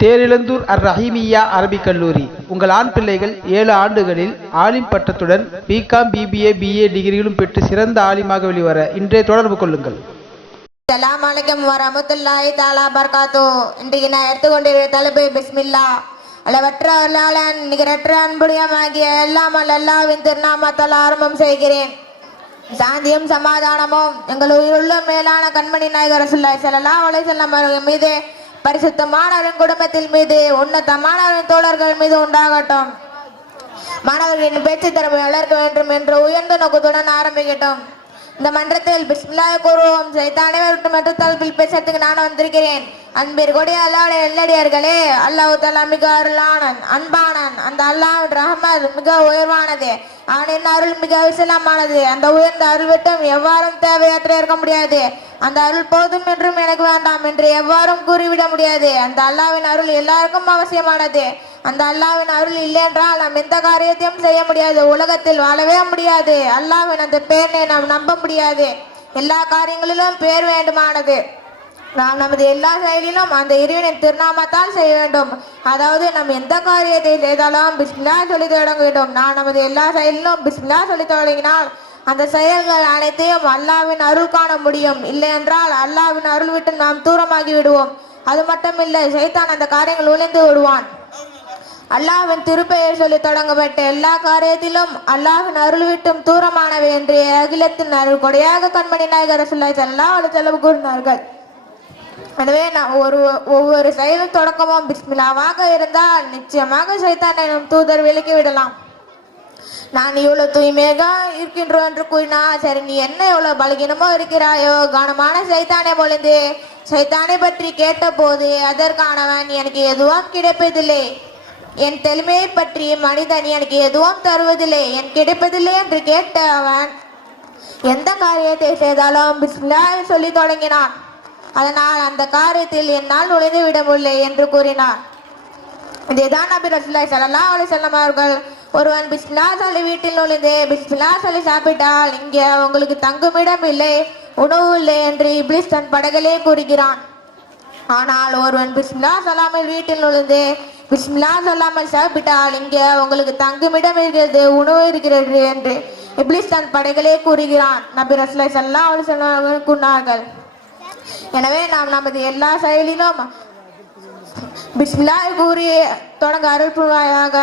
தேரிழந்தூர் அர் ரஹீமியா அரபிக் கல்லூரி. உங்கள் ஆண் பிள்ளைகள் ஏழு ஆண்டுகளில் ஆலிம் பட்டத்துடன் பிகாம் பிபிஏ பிஏ டிகிரிகளும் பெற்று சிறந்த ஆலிமாக வெளிவர இன்றே தொடர்பு கொள்ளுங்கள். அலாம் அலைக்கும் வரமத்துல்லாஹி தாலா பர்காத்தோ இன்றைக்கு நான் எடுத்துக்கொண்டிருக்கிற தலைப்பு பிஸ்மில்லா. அளவற்ற அருளாளன் நிகரற்ற அன்புடையமாகிய எல்லாம் அல்லாவின் திருநாமத்தால் ஆரம்பம் செய்கிறேன். சாந்தியும் சமாதானமும் எங்கள் உயிருள்ள மேலான கண்மணி நாயகர் ரசூலுல்லாஹி செல்லலாம் அலைஹி செல்லம் அவர்கள் மீது பரிசுத்தமானவரின் குடும்பத்தின் மீது உன்னதமானவரின் தோழர்கள் மீது உண்டாகட்டும். மாணவர்களின் பேச்சு திறமை வளர்க்க வேண்டும் என்ற உயர்ந்த நோக்கத்துடன் ஆரம்பிக்கட்டும். இந்த மன்றத்தில் பிஸ்மில்லா கூறுவோம் சைத்தானே விட்டு மற்ற தலைப்பில் பேசுறதுக்கு நான் வந்திருக்கிறேன். அன்பிற்குடைய அல்லாவுடைய எல்லடியார்களே அல்லாஹ் தலா மிக அருளானன் அன்பானன் அந்த அல்லாஹ் ரஹமத் மிக உயர்வானது. அவனின் அருள் மிக விசலமானது. அந்த உயர்ந்த அருள் விட்டும் எவ்வாறும் தேவையற்ற இருக்க முடியாது. அந்த அருள் போதும் என்றும் எனக்கு வேண்டாம் என்று எவ்வாறும் கூறிவிட முடியாது. அந்த அல்லாவின் அருள் எல்லாருக்கும் அவசியமானது. அந்த அல்லாவின் அருள் இல்லை என்றால் நாம் எந்த காரியத்தையும் செய்ய முடியாது. உலகத்தில் வாழவே முடியாது. அல்லாவின் அந்த பேரை நாம் நம்ப முடியாது. எல்லா காரியங்களிலும் பேர் வேண்டுமானது. நாம் நமது எல்லா செயலிலும் அந்த இறைவனின் திருநாமத்தால் செய்ய வேண்டும். அதாவது நாம் எந்த காரியத்தை செய்தாலும் பிஸ்மிலா சொல்லி தொடங்க வேண்டும் நான் நமது எல்லா செயலிலும் பிஸ்மிலா சொல்லி தொடங்கினால் அந்த செயல்கள் அனைத்தையும் அல்லாவின் அருள் காண முடியும். இல்லை என்றால் அல்லாவின் அருள் விட்டு நாம் தூரமாகி விடுவோம். அது மட்டுமில்லை சைத்தான் அந்த காரியங்கள் உழைந்து விடுவான். அல்லாஹ்வின் திருப்பெயர் சொல்லி தொடங்கப்பட்ட எல்லா காரியத்திலும் அல்லாஹின் அருள் விட்டும் தூரமானவை என்று அகிலத்தின் அருள் கொடையாக கண்மணி நாயகர் சொல்லாய் செல்லா அலைஹி செலவு கூறினார்கள். எனவே நான் ஒரு ஒவ்வொரு செயலும் தொடக்கமும் பிஸ்மிலாவாக இருந்தால் நிச்சயமாக சைத்தான் எனும் தூதர் விலக்கி விடலாம். நான் இவ்வளவு தூய்மையாக இருக்கின்றோம் என்று கூறினா சரி நீ என்ன எவ்வளவு பலகீனமோ இருக்கிறாயோ? கனமான சைத்தானே பொழுது சைத்தானை பற்றி கேட்டபோது அதற்கானவன் எனக்கு எதுவும் கிடைப்பதில்லை. என் தெளிமையை பற்றி மனிதன் எனக்கு எதுவும் தருவதில்லை. என் கிடைப்பதில்லை என்று கேட்ட அவன் எந்த காரியத்தை செய்தாலும் பிஸ்மிலா சொல்லி தொடங்கினான். அதனால் அந்த காரியத்தில் என்னால் நுழைந்து விடவில்லை என்று கூறினார். இதுதான் நபி ரசூலாய் ஸல்லல்லாஹு அலி வஸல்லம் அவர்கள் ஒருவன் பிஸ்மில்லா சொல்லி வீட்டில் நுழைந்து பிஸ்மிலா சொல்லி சாப்பிட்டால் இங்கே உங்களுக்கு தங்குமிடம் இல்லை உணவு இல்லை என்று இப்ளிஸ் தன் படகளே கூறுகிறான். ஆனால் ஒருவன் பிஸ்மிலா சொல்லாமல் வீட்டில் நுழைந்து பிஸ்மிலா சொல்லாமல் சாப்பிட்டால் இங்கே உங்களுக்கு தங்குமிடம் இருக்கிறது உணவு இருக்கிறது என்று இப்ளிஸ் தன் படைகளே கூறுகிறான். நபி ரசூலுல்லாஹி சல்லா அலி வஸல்லம் கூறினார்கள். எனவே நாம் நமது எல்லா செயலிலும் பிஸ்மில்லாய் கூறி தொடங்க அருள் புரிவாயாக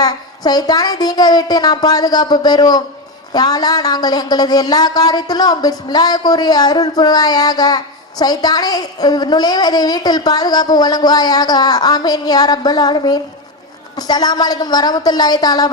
சைத்தானை தீங்க விட்டு நாம் பாதுகாப்பு பெறுவோம். யாலா நாங்கள் எங்களது எல்லா காரியத்திலும் பிஸ்மில்லாய் கூறி அருள் புரிவாயாக சைத்தானை நுழைவதை வீட்டில் பாதுகாப்பு வழங்குவாயாக. ஆமீன் யார் அப்பல் ஆலமீன். அஸ்லாம் வலைக்கம் வரமத்துல்லாய் தஆலா